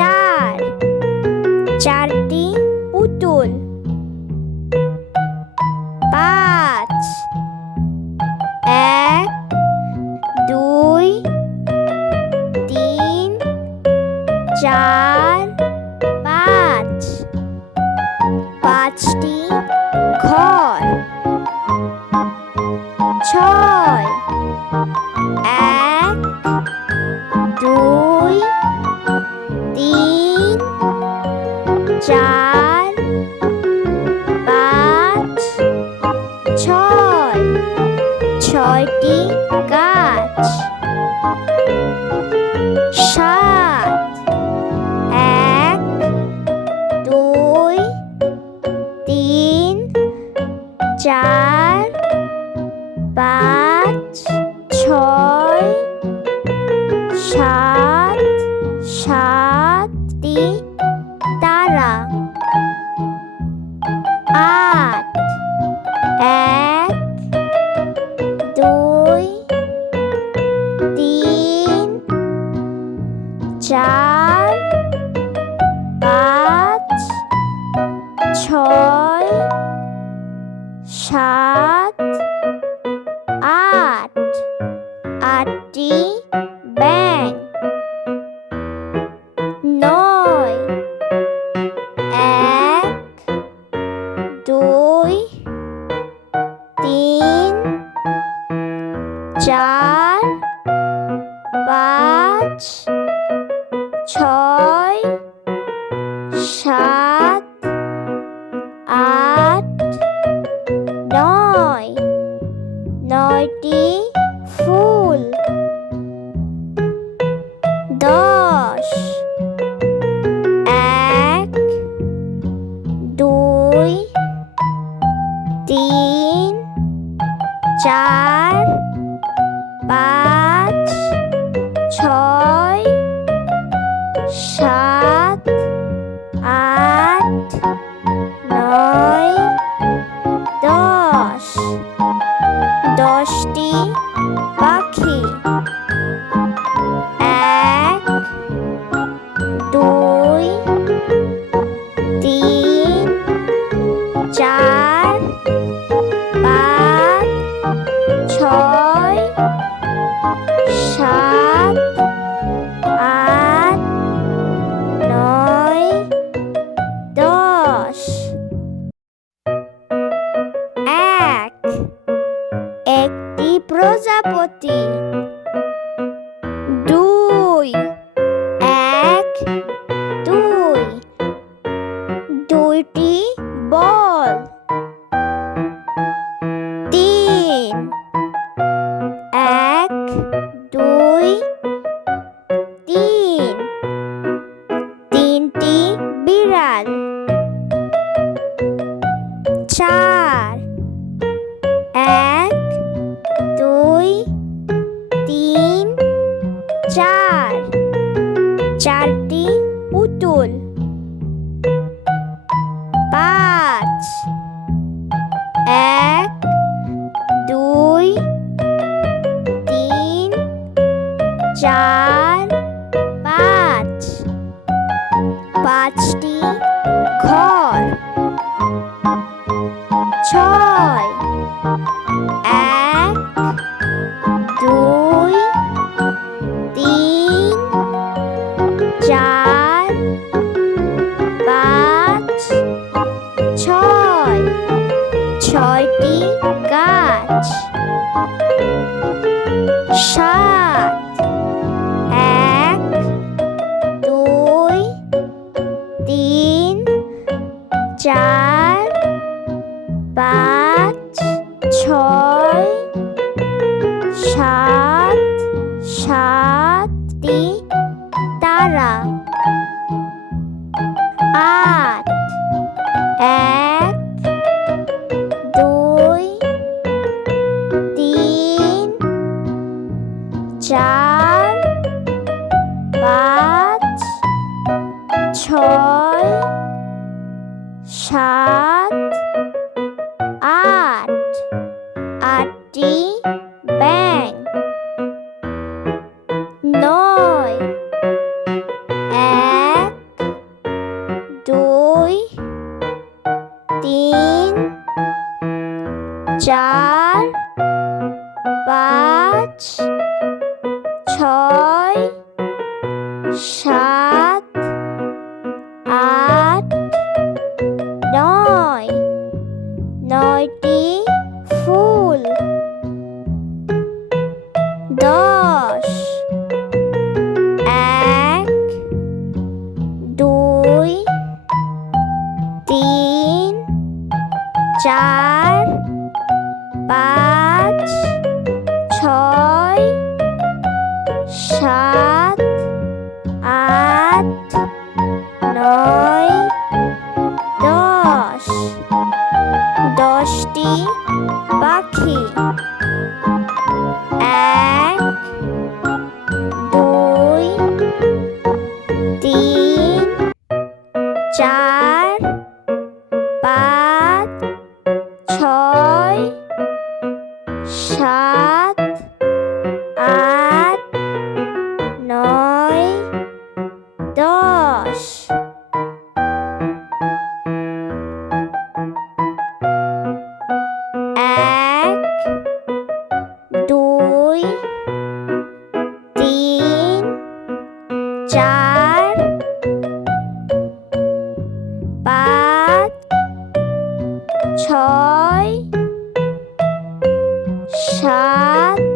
চার, চারটি পুতুল। পাঁচ, এক, দুই, তিন, চার, পাঁচ, পাঁচটি ঘর। ছয়, এক, দুই, তিন, চার, পাঁচ, ছয়, ছয়টি গাছ। সাত, এক, দুই, তিন, চার, পাঁচ, ছয়, সাত, সাতটি তারা। আট, এক, দুই, তিন, চার, পাঁচ, ছয়, সাত, আট, আটটি ব্যাঙ। নয়, এক, দুই, তিন, চার, পাঁচ, ছয়, সাত, আট, নয়, নয়টি ফুল। দশ, এক, দুই, তিন, চার, পাঁচ, ছয়, সাত, আট, নয়, দশ, দশটি পাখি। এক, দুই, তিন, চার, পাঁচ, ছয়, সাত, আট, নয়, দশ। এক, একটি প্রজাপতি। দুই, এক, দুই, দুইটি বল। তিন, এক, দুই, তিন, তিনটি বিড়াল। চার, এক, দুই, তিন, চার, চারটি পুতুল। পাঁচ, এক, দুই, তিন, চার, পাঁচ, পাঁচটি ঘর। ছয়, এক, দুই, তিন, চার, পাঁচ, ছয়, ছয়টি গাছ। সাত, এক, দুই, তিন, চার, পাঁচ, ছয়, সাত, সাতটি তারা। আট, এক, দুই, তিন, চার, পাঁচ, ছয়, সাত, আট, আটটি ব্যাঙ। নয়, এক, 4 5 6 7 8 9 10 10টি পাখি 1 2 3 4 5 6 7 8 9 10 1 2 3 4 5 6 7